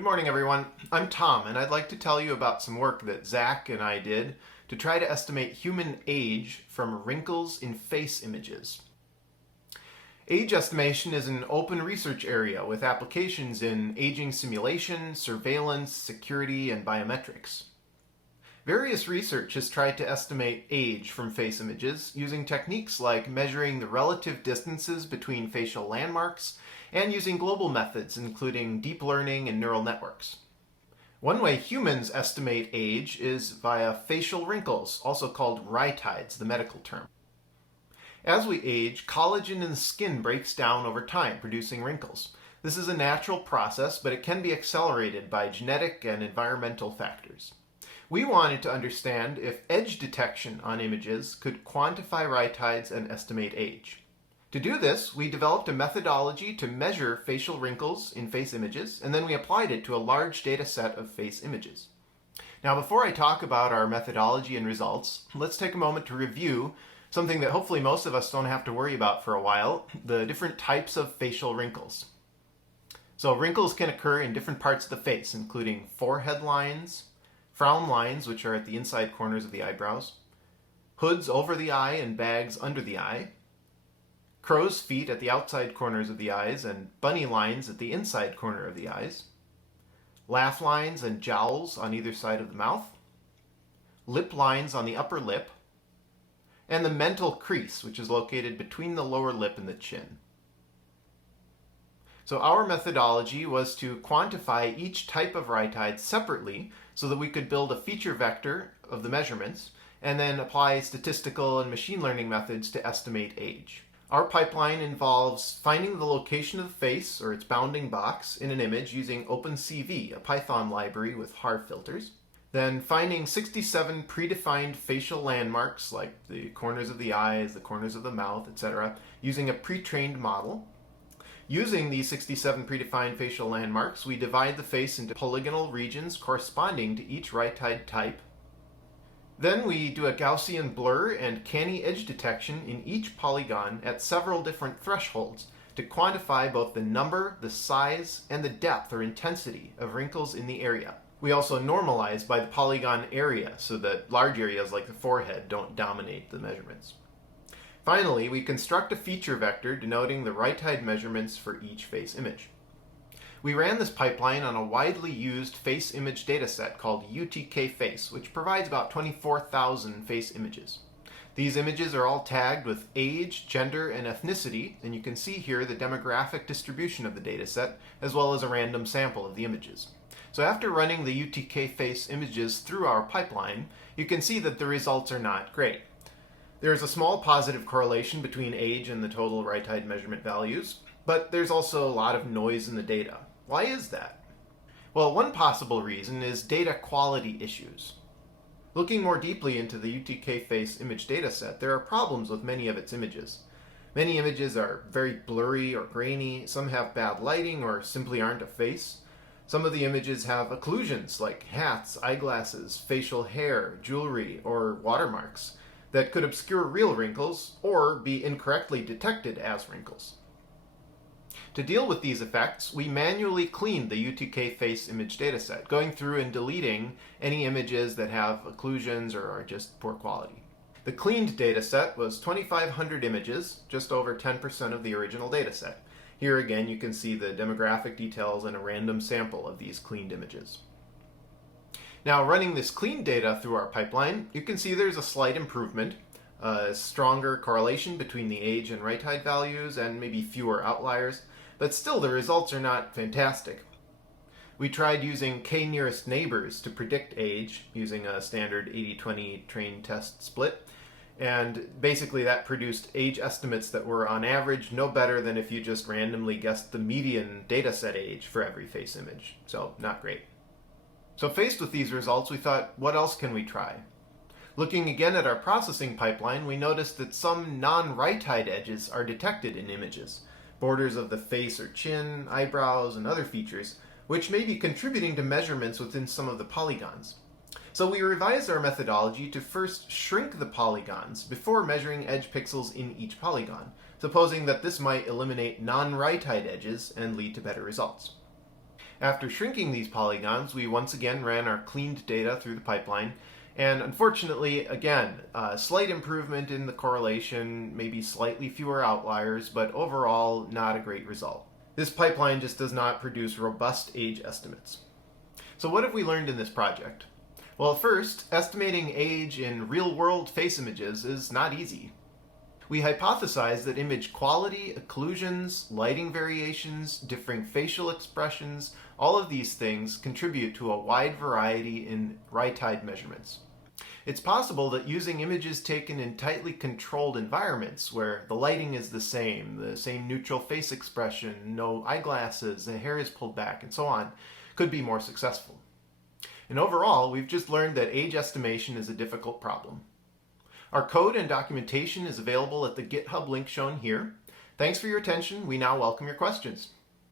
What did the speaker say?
Good morning, everyone. I'm Tom, and I'd like to tell you about some work that Zach and I did to try to estimate human age from wrinkles in face images. Age estimation is an open research area with applications in aging simulation, surveillance, security, and biometrics. Various research has tried to estimate age from face images using techniques like measuring the relative distances between facial landmarks and using global methods including deep learning and neural networks. One way humans estimate age is via facial wrinkles, also called rhytides, the medical term. As we age, collagen in the skin breaks down over time, producing wrinkles. This is a natural process, but it can be accelerated by genetic and environmental factors. We wanted to understand if edge detection on images could quantify rhytides and estimate age. To do this, we developed a methodology to measure facial wrinkles in face images, and then we applied it to a large data set of face images. Now, before I talk about our methodology and results, let's take a moment to review something that hopefully most of us don't have to worry about for a while, the different types of facial wrinkles. So wrinkles can occur in different parts of the face, including forehead lines, frown lines, which are at the inside corners of the eyebrows, hoods over the eye and bags under the eye, crow's feet at the outside corners of the eyes and bunny lines at the inside corner of the eyes, laugh lines and jowls on either side of the mouth, lip lines on the upper lip, and the mental crease, which is located between the lower lip and the chin. So our methodology was to quantify each type of rhytide separately so that we could build a feature vector of the measurements and then apply statistical and machine learning methods to estimate age. Our pipeline involves finding the location of the face or its bounding box in an image using OpenCV, a Python library with HAR filters. Then finding 67 predefined facial landmarks like the corners of the eyes, the corners of the mouth, etc., using a pre-trained model. Using these 67 predefined facial landmarks, we divide the face into polygonal regions corresponding to each rhytide type. Then we do a Gaussian blur and canny edge detection in each polygon at several different thresholds to quantify both the number, the size, and the depth or intensity of wrinkles in the area. We also normalize by the polygon area so that large areas like the forehead don't dominate the measurements. Finally, we construct a feature vector denoting the rhytide measurements for each face image. We ran this pipeline on a widely used face image dataset called UTK Face, which provides about 24,000 face images. These images are all tagged with age, gender, and ethnicity, and you can see here the demographic distribution of the dataset, as well as a random sample of the images. So after running the UTK Face images through our pipeline, you can see that the results are not great. There is a small positive correlation between age and the total rhytide measurement values, but there's also a lot of noise in the data. Why is that? Well, one possible reason is data quality issues. Looking more deeply into the UTK Face image dataset, there are problems with many of its images. Many images are very blurry or grainy, some have bad lighting or simply aren't a face. Some of the images have occlusions like hats, eyeglasses, facial hair, jewelry, or watermarks that could obscure real wrinkles or be incorrectly detected as wrinkles. To deal with these effects, we manually cleaned the UTK Face image dataset, going through and deleting any images that have occlusions or are just poor quality. The cleaned dataset was 2,500 images, just over 10% of the original dataset. Here again you can see the demographic details and a random sample of these cleaned images. Now, running this clean data through our pipeline, you can see there's a slight improvement, a stronger correlation between the age and rhytide values, and maybe fewer outliers, but still the results are not fantastic. We tried using k-nearest neighbors to predict age using a standard 80-20 train test split, and basically that produced age estimates that were on average no better than if you just randomly guessed the median dataset age for every face image, so not great. So faced with these results, we thought, what else can we try? Looking again at our processing pipeline, we noticed that some non-rhytide edges are detected in images, borders of the face or chin, eyebrows, and other features, which may be contributing to measurements within some of the polygons. So we revised our methodology to first shrink the polygons before measuring edge pixels in each polygon, supposing that this might eliminate non-rhytide edges and lead to better results. After shrinking these polygons, we once again ran our cleaned data through the pipeline, and unfortunately, again, slight improvement in the correlation, maybe slightly fewer outliers, but overall not a great result. This pipeline just does not produce robust age estimates. So what have we learned in this project? Well, first, estimating age in real-world face images is not easy. We hypothesized that image quality, occlusions, lighting variations, differing facial expressions, all of these things contribute to a wide variety in Rhytide measurements. It's possible that using images taken in tightly controlled environments where the lighting is the same neutral face expression, no eyeglasses, the hair is pulled back, and so on, could be more successful. And overall, we've just learned that age estimation is a difficult problem. Our code and documentation is available at the GitHub link shown here. Thanks for your attention. We now welcome your questions.